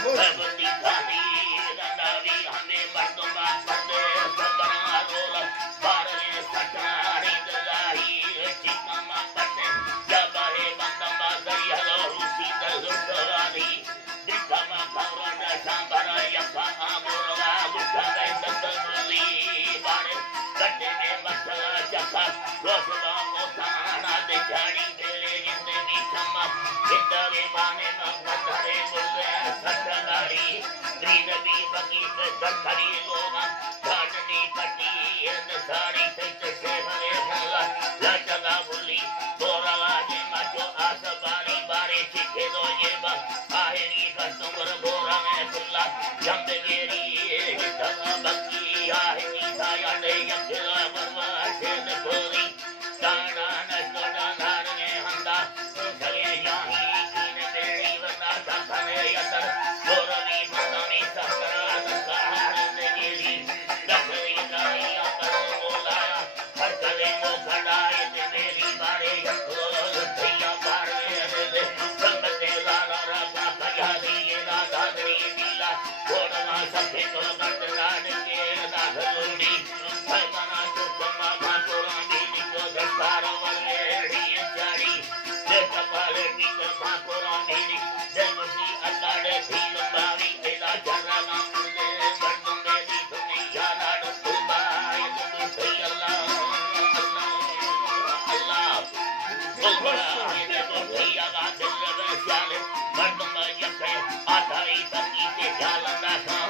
बंदी खानी गंदावी हमें मर्दमा पर्दे सबरा रोल बारे सटारी दलाही चिकमा पते जबाहे बंदमा दरिया रूसी दलुवारी दिखमा कौरन सांबरा यका आगोरा गुटा दंदली बारे कटे में मसला चका रोसवा मोताना दे झाड़ी तेरे जिंदगी चमा इतने बाने मगधरे बुले सटगारी त्रिनदी बगीचे सरकारी लोगा चांदनी कटी इन सारी तेज से भरे होला लटगा बुली तोरा लागे मचो आसबारी बारे चिखे दो ये बा आहेरी का सुमर गोरा में बुला जंदगेरी हितगा बकी आहेरी साया ने यकेला बरवा शेद कोरी ताना नटोड़ा नारने हंदा सगे याही कीन बेड़ी वना ताने यतर गोरवी बंदानी सकरा दकार नेगेरी दसरी गाई करो बोला हर कले को खड़ाए ते मेरी बारे गोल थैया बारे दे संगते लाला राजा कया दिए ना दादरी नीला गोरवा सफे तो गंदरान के दाखलोड़ी मना तो समा भातोरा नीली को दस्तार वाले चारी दे कपाले नील भातोरा नीली जयमसी अल्लाह ने भील बारी तेरा जरा नाम दे बंदों में भी तुम्हें जाना डूबा ये तो अल्लाह अल्लाह अल्लाह ये तो भैया का दिल में चाले बंदों में यके आता ही तंगी से जालना था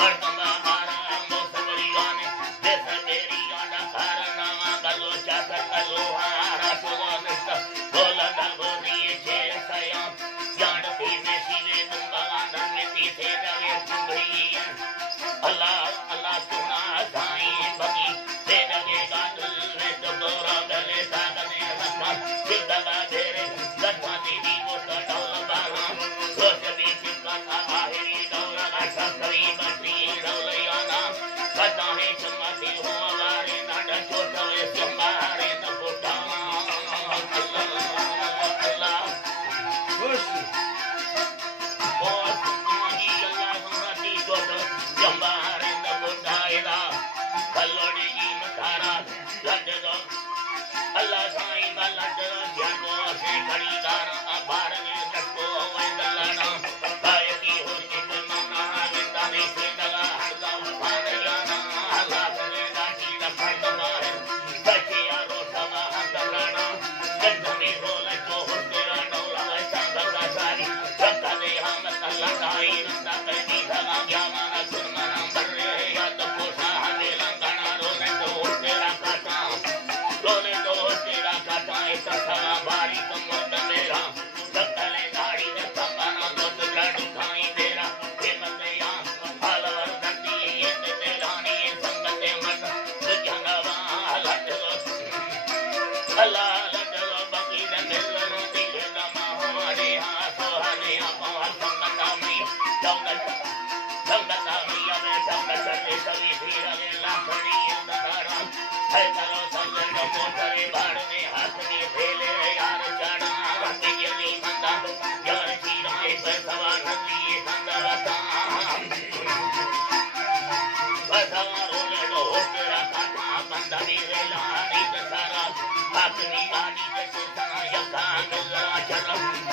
बंदों में आराम दो सबरियाने जैसे मेरी याना खारना गलो चाकर गलो हारा सुवानिस्त बोला नगोरी जैसा यान थी में सीने दुंबाना में पीछे दवे सुंदरी अल्लाह अल्लाह सुना साईं बगी दे दगेगा दिल में तो गोरा गले सागने रखा जिंदगा तेरे गठा दीदी को तो डौल बाला सोच भी किसका आहिरी डौला का सकरी बटी डौलियाना कदा है चमती हो हमारे नाडा छोटवे संभारे न फुटा अल्लाह खुश और तुम्हारी अल्लाह हमारी छोट संभारे न फुटाएगा कलोड़ी की मतारा लटको अल्लाह साईं का लटको जानो से खरीदार अबार में रखो वै दलाना कायती हो के मना विंदा में से दला हरदा पानियाना अल्लाह ने दाची दा फटमार बचिया रोसवा हंदराना जन्नती रोल तो हो तेरा डोला वैसा दगा सारी रखा दे हम अल्लाह साईं नंदा कदी दगा ज्ञाना सुरमना बर्रे या तो पोसा हमें लंगना रोले तो हो तेरा काटा रोले तो हो तेरा काटा ऐसा सवा बारी तुम मेरा सकले गाड़ी ने संगाना तो लड्डू खाई तेरा हिम्मतिया हालवर दंडी ये तेरा नी संगते मत जंगवा लड्डू अल्लाह लड्डू बकी दंगलो तेरे नमा हमारे हाथ हरे आप संगता में संगता में संगत ने सभी फिर अल्लाह खड़ी अंधारा है करो संगत मोटरे बाड़ में हाथ में फेले यार चढ़ा ये मंदा यार चीराए पर सवार नदी संगता बसवारो लड़ो तेरा काटा बंदा नीला नील सारा अपनी गाड़ी के साया का गला चला